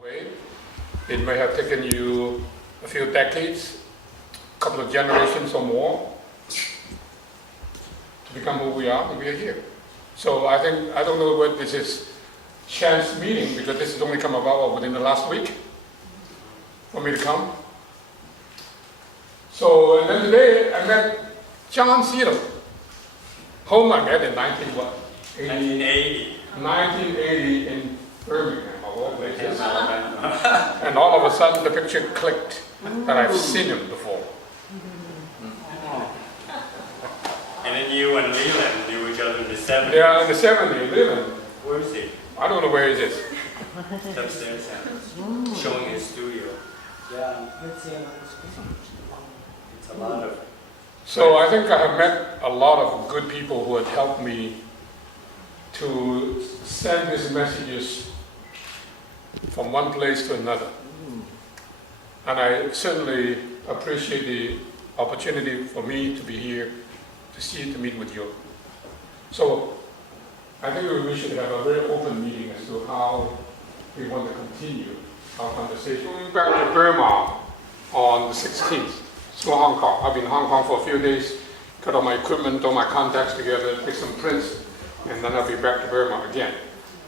way. It may have taken you a few decades, a couple of generations or more to become who we are, and we are here. So I don't know whether this is chance meeting, because this has only come about within the last week for me to come. So, and then today I met John Cito, whom I met in 1980. 1980 in Birmingham, of all places. And all of a sudden the picture clicked that I've seen him before. And then you and Leland knew each other in the 70s. Yeah, in the 70s, Leland. Where is he? I don't know where he is. He's upstairs, showing his studio. Yeah, It's a lot of... So I think I have met a lot of good people who have helped me to send these messages from one place to another. And I certainly appreciate the opportunity for me to be here to meet with you. So I think we should have a very open meeting as to how we want to continue our conversation. Going back to Burma on the 16th, to Hong Kong. I've been in Hong Kong for a few days, got all my equipment, all my contacts together, take some prints, and then I'll be back to Burma again.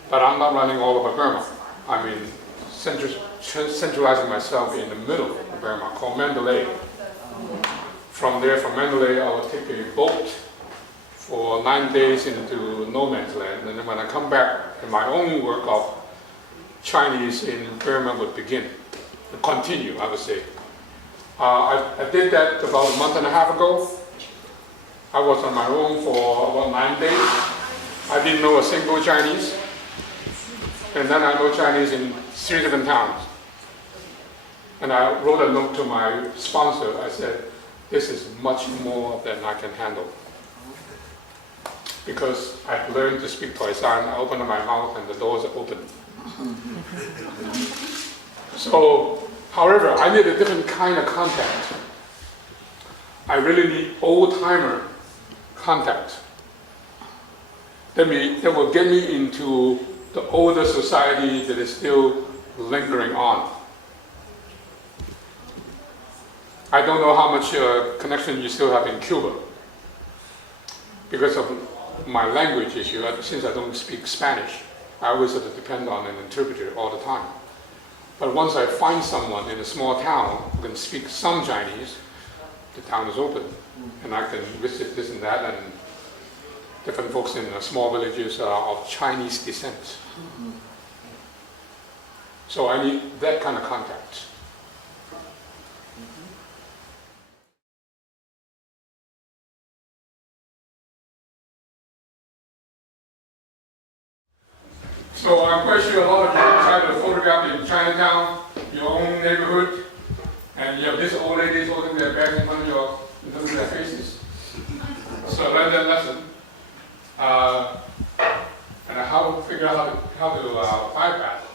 But I'm not running all over Burma. I mean, centralizing myself in the middle of Burma, called Mandalay. From there, from Mandalay, I will take a boat for 9 days into no man's land, and then when I come back, my own work of Chinese in Burma would begin, continue, I would say. I did that about a month and a half ago. I was on my own for about 9 days. I didn't know a single Chinese. And then I know Chinese in 3 different towns. And I wrote a note to my sponsor. I said, this is much more than I can handle. Because I've learned to speak Toisan. I opened my mouth and the doors are open. So, however, I need a different kind of contact. I really need old-timer contact. That will get me into the older society that is still lingering on. I don't know how much connection you still have in Cuba. Because of my language issue, since I don't speak Spanish, I always have to depend on an interpreter all the time. But once I find someone in a small town who can speak some Chinese, the town is open. And I can visit this and that, and different folks in small villages are of Chinese descent. So I need that kind of contact. So I'm quite sure a lot of you try to photograph in Chinatown, your own neighborhood, and you have these old ladies holding their bags in front of their faces. So I learned that lesson. And how to figure out how to bypass it.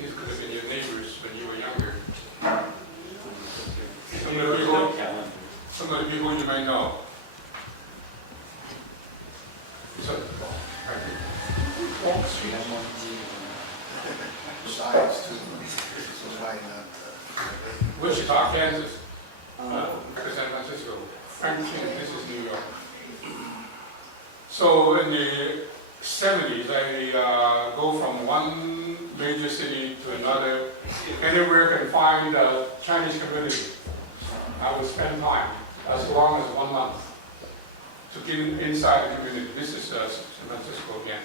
These could have been your neighbors when you were younger. Some of the people you may know. So, Pok Chi Lau. Sides to Wichita, Kansas, San Francisco, Franklin, this is New York. So in the 70s, I go from one major city to another. Anywhere I can find a Chinese community, I would spend time as long as 1 month to get inside the community. This is San Francisco again.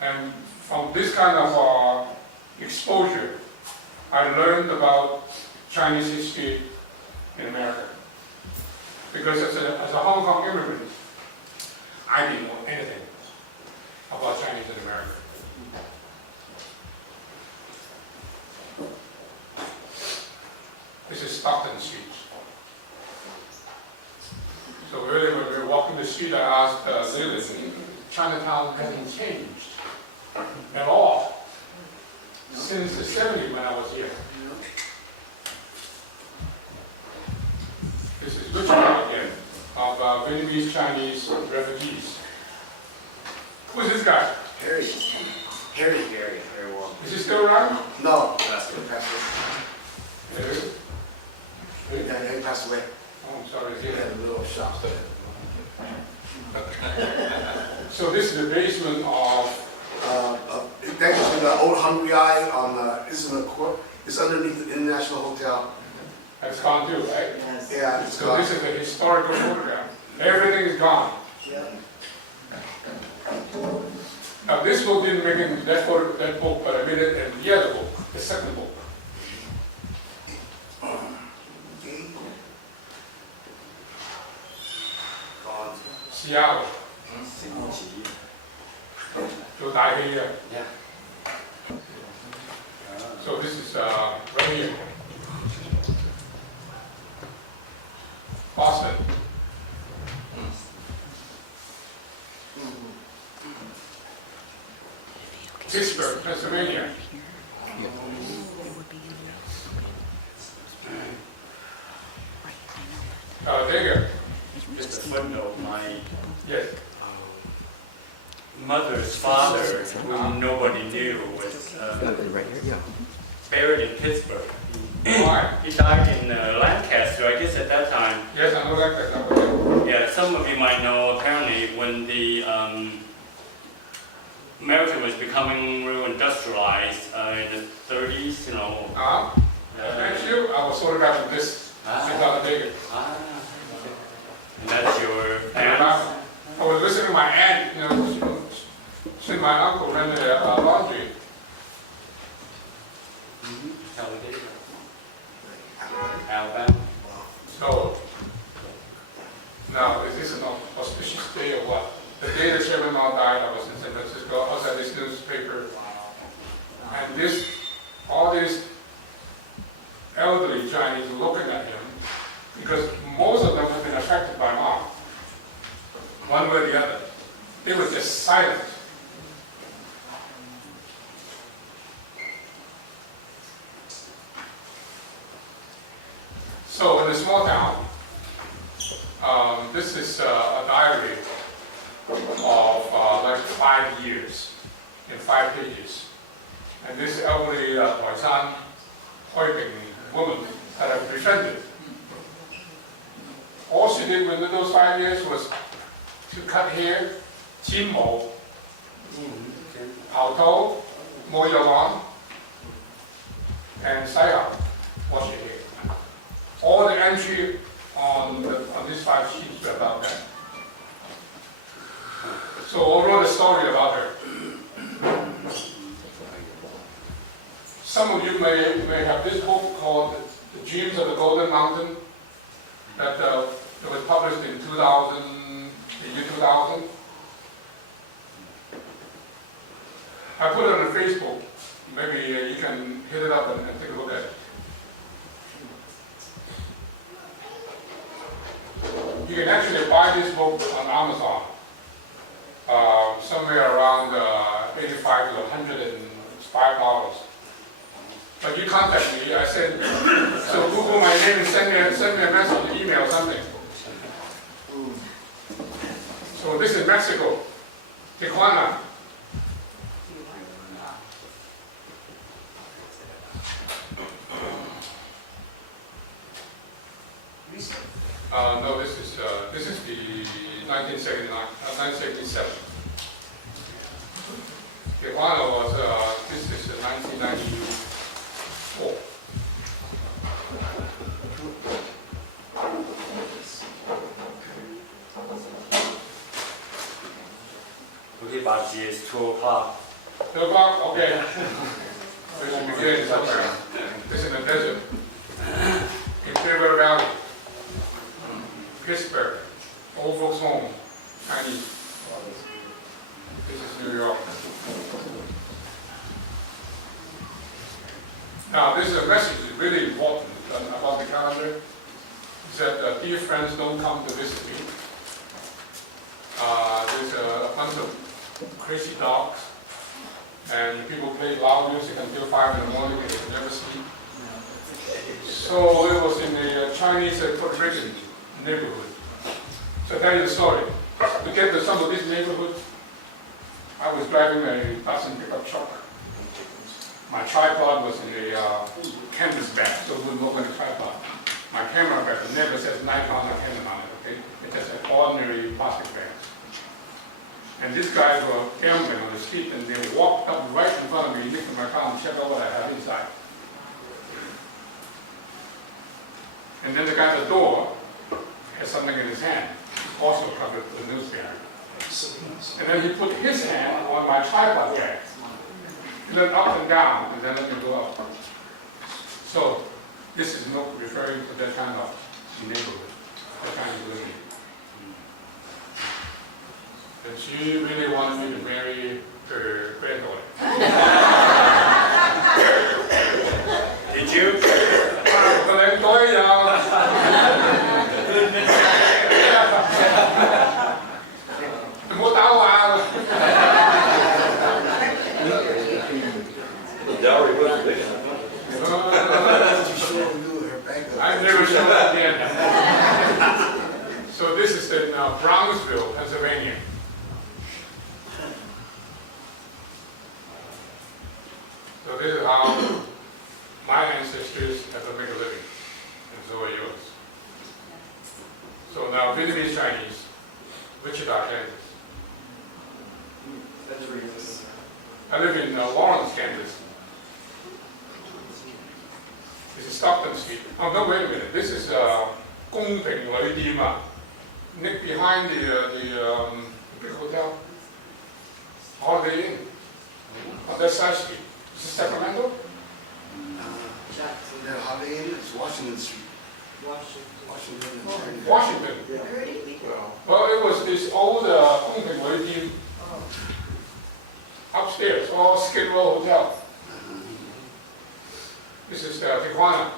And from this kind of exposure, I learned about Chinese history in America. Because as a Hong Kong immigrant, I didn't know anything about Chinese in America. This is Stockton Street. So earlier when we were walking the street, I asked Leland, Chinatown hasn't changed at all since the 70s when I was here. Vietnamese Chinese refugees. Who's this guy? Harry. Harry Wong. Is he still around? No, Pastor. he passed away. Harry? Yeah, he passed away. Oh, I'm sorry to He hear had that. a little shop there. So this is the basement of, Next to the old Hungry Eye on, it's in the court, it's underneath the International Hotel. that's gone too, right? Yeah, it's So gone. this is a historical photograph. Everything is gone. Yeah. Now this book didn't make it, that book, but I made it in the other book, the second book. Gone. Seattle. 就大黑啊. Yeah. So this is right here. Boston. Pittsburgh, Pennsylvania. There you go. Just a footnote, my Yes. mother's father, whom nobody knew, was Right here? Yeah. buried in Pittsburgh. Why? He died in Lancaster, I guess at that time. Yes, I know that. Yeah, some of you might know, apparently, when the America was becoming real industrialized in the 30s, you know. Thank you. I was photographing this. I thought I'd take it. And that's your aunt? I was listening to my aunt, you know, since my uncle rented a laundry. Talladega. Alabama. So, now, is this an auspicious day or what? The day that Chairman Mao died, I was in San Francisco, I was at this newspaper. And this, all these elderly Chinese looking at him, because most of them have been affected by Mao, one way or the other. They were just silent. So in a small town, this is a diary of like 5 years, in 5 pages. And this elderly Taiwan woman that I befriended. All she did within those 5 years was to cut hair, 金毛, 跑头, 摸腰王, and 晒好, wash your hair. All the entry on these 5 sheets were about that. So I wrote a story about her. Some of you may have this book called The Dreams of the Golden Mountain that was published in 2000, the year 2000. I put it on Facebook. Maybe you can hit it up and take a look at it. You can actually buy this book on Amazon, somewhere around $85 to $105. But you contact me, I said, so Google my name and send me a message, email, something. So this is Mexico, Tijuana. No, this is the 1979, 1977. Tijuana was, this is 1994. Okay, Baji, it's 2 o'clock. 2 o'clock, okay. We should begin somewhere. This is in the desert. In River Valley. Pittsburgh. Old folks home. Chinese. This is New York. Now, this is a message that's really important about the calendar. Is that dear friends, don't come to visit me. There's a bunch of crazy dogs, and people play loud music until 5 in the morning and they can never sleep. So it was in the Chinese Puerto Rican neighborhood. So tell you the story. To get to some of these neighborhoods, I was driving a bus and pickup truck. My tripod was in a canvas bag, so it wouldn't look like a tripod. My camera bag never says Nikon or Canon on it, okay? It's just an ordinary plastic bag. And these guys were gambling on the street, and they walked up right in front of me, next to my car, and checked out what I had inside. And then the guy at the door had something in his hand, also covered with a newspaper. And then he put his hand on my tripod bag. He looked up and down, and then let me go up. So this is not referring to that kind of neighborhood, that kind of living. And she really wanted me to marry her granddaughter. Did you? But I'm going now. Một tao à. The dowry wasn't big enough. I've never shown up again. So this is in Brownsville, Pennsylvania. So this is how my ancestors had to make a living, and so are yours. So now Vietnamese Chinese, Wichita, Kansas. That's where you live. I live in Lawrence, Kansas. This is Stockton Street. Oh no, wait a minute. This is Kong and Burma. Nick behind the big hotel. Holiday Inn. On that side street. Is this Sacramento? That Holiday Inn is Washington Street. Washington. Washington. Well, it was this old Kong and Burma upstairs, all Skid Row Hotel. This is Tijuana.